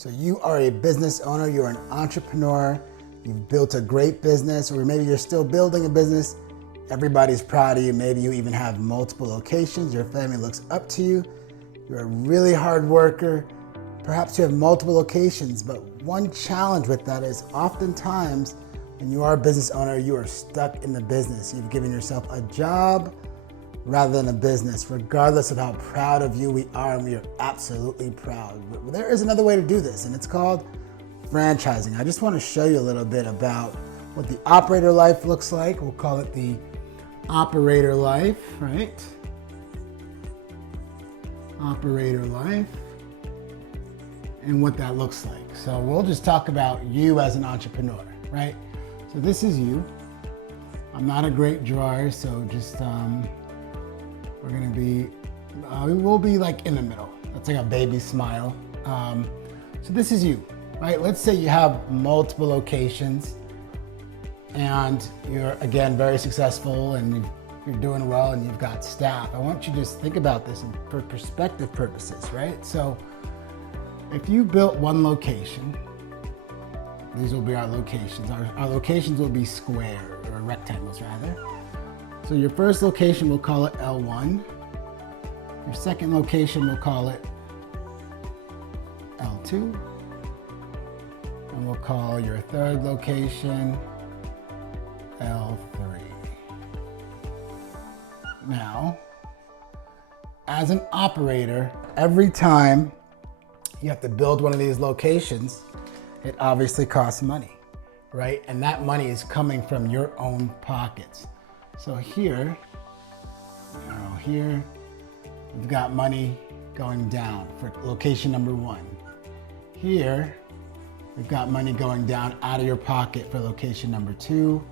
So you are a business owner, you're an entrepreneur, you've built a great business, or maybe you're still building a business. Everybody's proud of you. Maybe you even have multiple locations. Your family looks up to you. You're a really hard worker. Perhaps you have multiple locations, but one challenge with that is oftentimes when you are a business owner, you are stuck in the business. You've given yourself a job rather than a business, regardless of how proud of you we are, and we are absolutely proud. But there is another way to do this, and it's called franchising. I just want to show you a little bit about what the operator life looks like. We'll call it the operator life, right? Operator life, and what that looks like. So we'll just talk about you as an entrepreneur, right? So this is you. I'm not a great drawer, so just we're gonna be, we'll be like in the middle. That's like a baby smile. So this is you, right? Let's say you have multiple locations and you're, again, very successful and you're doing well and you've got staff. I want you to just think about this for perspective purposes, right? So if you built one location, these will be our locations. Our locations will be square, or rectangles rather. So your first location, we'll call it L1. Your second location, we'll call it L2. And we'll call your third location L3. Now, as an operator, every time you have to build one of these locations, it obviously costs money, right? And that money is coming from your own pockets. So here, we've got money going down for location number 1. Here, we've got money going down out of your pocket for location number 2.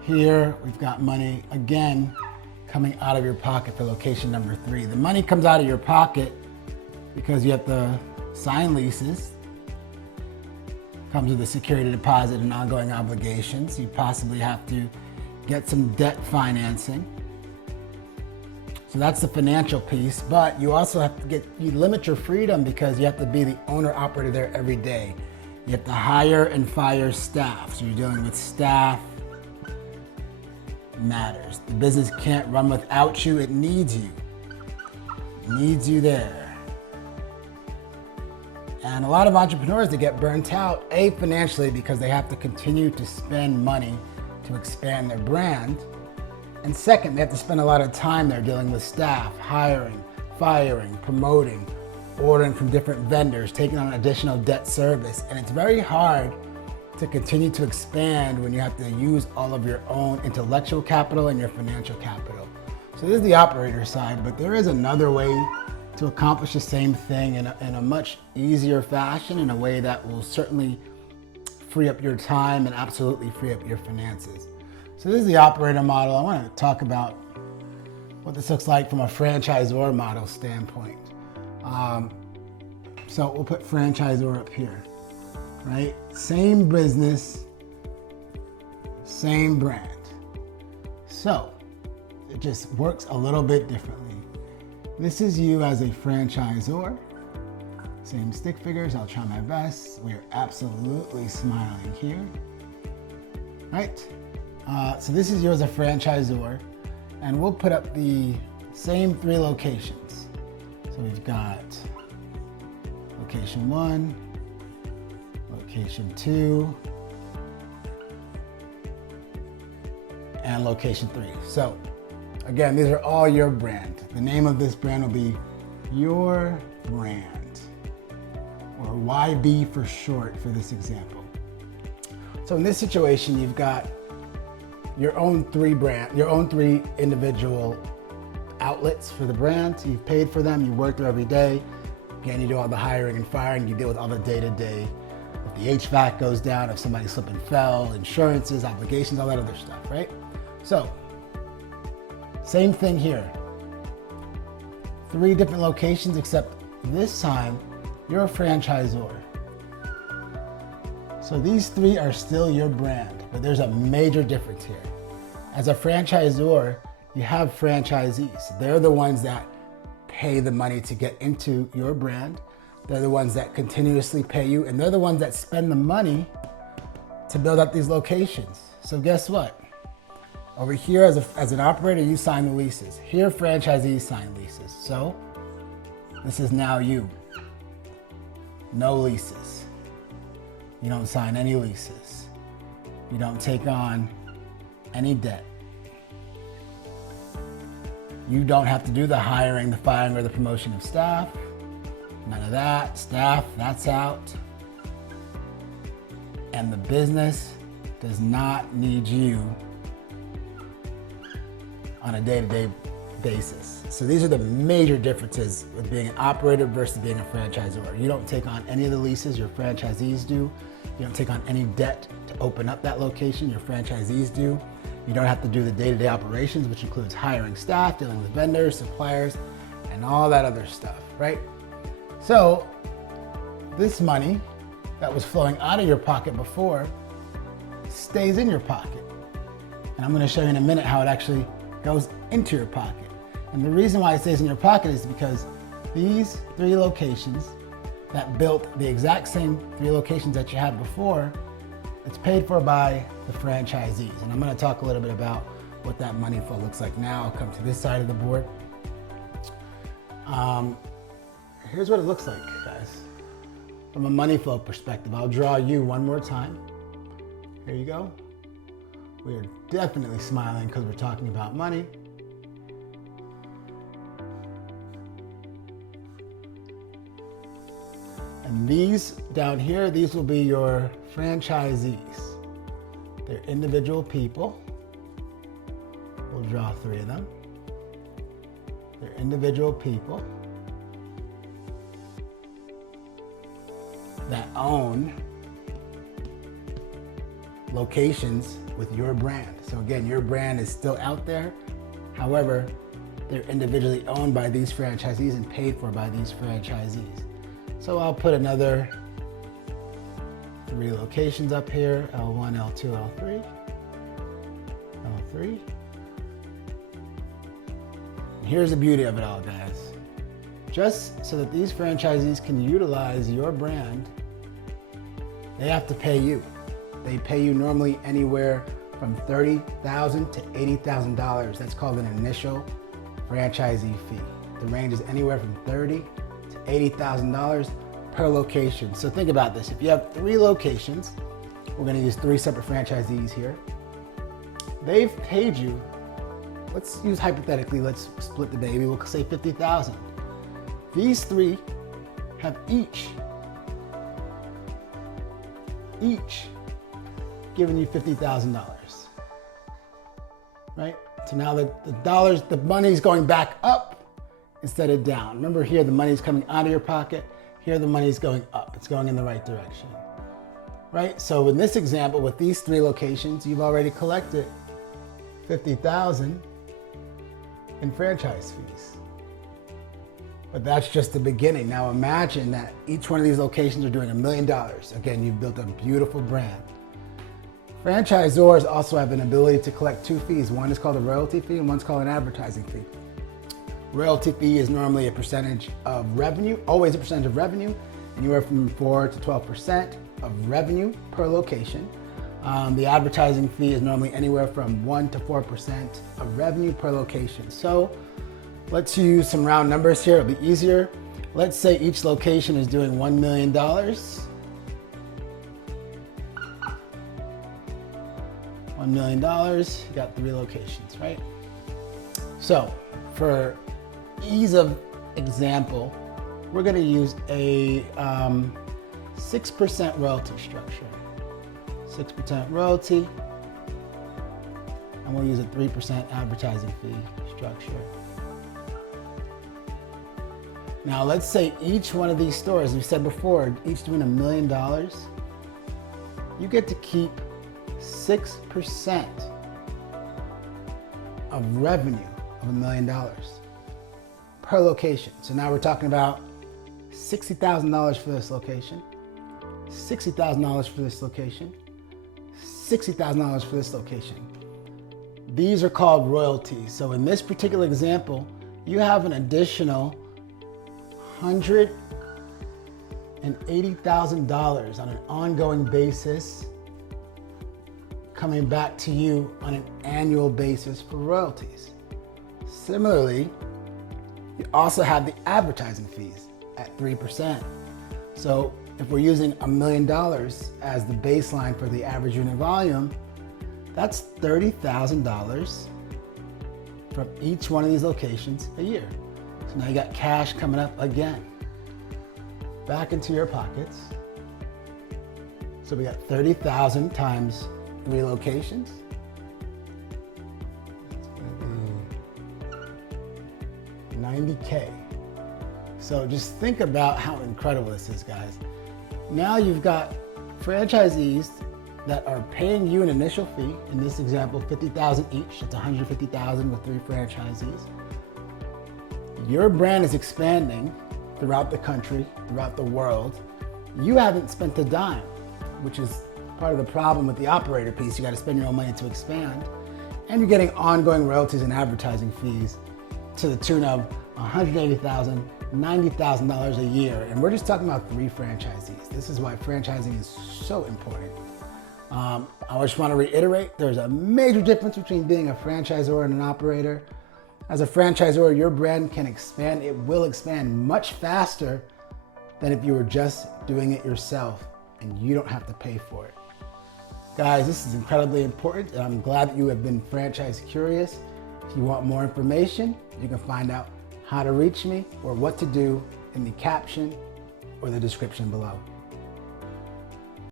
Here, we've got money, again, coming out of your pocket for location number 3. The money comes out of your pocket because you have to sign leases, comes with a security deposit and ongoing obligations. You possibly have to get some debt financing. So that's the financial piece, but you also have to you limit your freedom because you have to be the owner operator there every day. You have to hire and fire staff. So you're dealing with staff matters. The business can't run without you. It needs you. It needs you there. And a lot of entrepreneurs, they get burnt out, A, financially, because they have to continue to spend money to expand their brand. And second, they have to spend a lot of time there dealing with staff, hiring, firing, promoting, ordering from different vendors, taking on additional debt service. And it's very hard to continue to expand when you have to use all of your own intellectual capital and your financial capital. So this is the operator side, but there is another way to accomplish the same thing in a much easier fashion, in a way that will certainly free up your time and absolutely free up your finances. So this is the operator model. I want to talk about what this looks like from a franchisor model standpoint. So we'll put franchisor up here, right? Same business, same brand. So it just works a little bit differently. This is you as a franchisor. Same stick figures, I'll try my best. We're absolutely smiling here, right? So this is you as a franchisor, and we'll put up the same 3 locations. So we've got location 1, location 2, and location 3. So again, these are all your brand. The name of this brand will be Your Brand, or YB for short for this example. So in this situation, you've got your own 3 individual outlets for the brand. You've paid for them, you work there every day. Again, you do all the hiring and firing, you deal with all the day-to-day. If the HVAC goes down, if somebody slipped and fell, insurances, obligations, all that other stuff, right? So, same thing here. 3 different locations, except this time, you're a franchisor. So these 3 are still your brand, but there's a major difference here. As a franchisor, you have franchisees. They're the ones that pay the money to get into your brand. They're the ones that continuously pay you, and they're the ones that spend the money to build up these locations. So guess what? Over here, as an operator, you sign the leases. Here, franchisees sign leases. So this is now you. No leases. You don't sign any leases. You don't take on any debt. You don't have to do the hiring, the firing, or the promotion of staff. None of that. Staff, that's out. And the business does not need you on a day-to-day basis. So these are the major differences with being an operator versus being a franchisor. You don't take on any of the leases, your franchisees do. You don't take on any debt to open up that location, your franchisees do. You don't have to do the day-to-day operations, which includes hiring staff, dealing with vendors, suppliers, and all that other stuff, right? So this money that was flowing out of your pocket before stays in your pocket. And I'm gonna show you in a minute how it actually goes into your pocket. And the reason why it stays in your pocket is because these 3 locations that built the exact same 3 locations that you had before, it's paid for by the franchisees. And I'm gonna talk a little bit about what that money flow looks like now. I'll come to this side of the board. Here's what it looks like, guys. From a money flow perspective, I'll draw you one more time. Here you go. We are definitely smiling because we're talking about money. And these down here, these will be your franchisees. They're individual people. We'll draw 3 of them. They're individual people that own locations with your brand. So again, your brand is still out there. However, they're individually owned by these franchisees and paid for by these franchisees. So I'll put another 3 locations up here, L1, L2, L3, L3. And here's the beauty of it all, guys. Just so that these franchisees can utilize your brand, they have to pay you. They pay you normally anywhere from $30,000 to $80,000. That's called an initial franchisee fee. The range is anywhere from $30,000 to $80,000 per location. So think about this. If you have 3 locations, we're gonna use 3 separate franchisees here. They've paid you, let's use hypothetically, let's split the baby, we'll say $50,000. These 3 have each given you $50,000, right? So now the money's going back up instead of down. Remember here, the money's coming out of your pocket. Here, the money's going up. It's going in the right direction, right? So in this example, with these 3 locations, you've already collected $50,000 in franchise fees. But that's just the beginning. Now imagine that each one of these locations are doing $1 million. Again, you've built a beautiful brand. Franchisors also have an ability to collect 2 fees. One is called a royalty fee and one's called an advertising fee. Royalty fee is normally a percentage of revenue, always a percentage of revenue, anywhere from 4 to 12% of revenue per location. The advertising fee is normally anywhere from 1 to 4% of revenue per location. So let's use some round numbers here, it'll be easier. Let's say each location is doing $1 million. $1 million, you got 3 locations, right? So for ease of example, we're gonna use a 6% royalty structure. 6% royalty, and we'll use a 3% advertising fee structure. Now let's say each one of these stores, we said before, each doing $1 million, you get to keep 6% of revenue of $1 million per location. So now we're talking about $60,000 for this location, $60,000 for this location, $60,000 for this location. These are called royalties. So in this particular example, you have an additional $180,000 on an ongoing basis coming back to you on an annual basis for royalties. Similarly, you also have the advertising fees at 3%. So if we're using $1 million as the baseline for the average unit volume, that's $30,000 from each one of these locations a year. So now you got cash coming up again, back into your pockets. So we got 30,000 times 3 locations. That's gonna be $90K. So just think about how incredible this is, guys. Now you've got franchisees that are paying you an initial fee. In this example, $50,000 each. It's $150,000 with 3 franchisees. Your brand is expanding throughout the country, throughout the world. You haven't spent a dime, which is part of the problem with the operator piece. You got to spend your own money to expand. And you're getting ongoing royalties and advertising fees to the tune of $180,000, $90,000 a year. And we're just talking about 3 franchisees. This is why franchising is so important. I just want to reiterate, there's a major difference between being a franchisor and an operator. As a franchisor, your brand can expand. It will expand much faster than if you were just doing it yourself and you don't have to pay for it. Guys, this is incredibly important, and I'm glad that you have been franchise curious. If you want more information, you can find out how to reach me or what to do in the caption or the description below.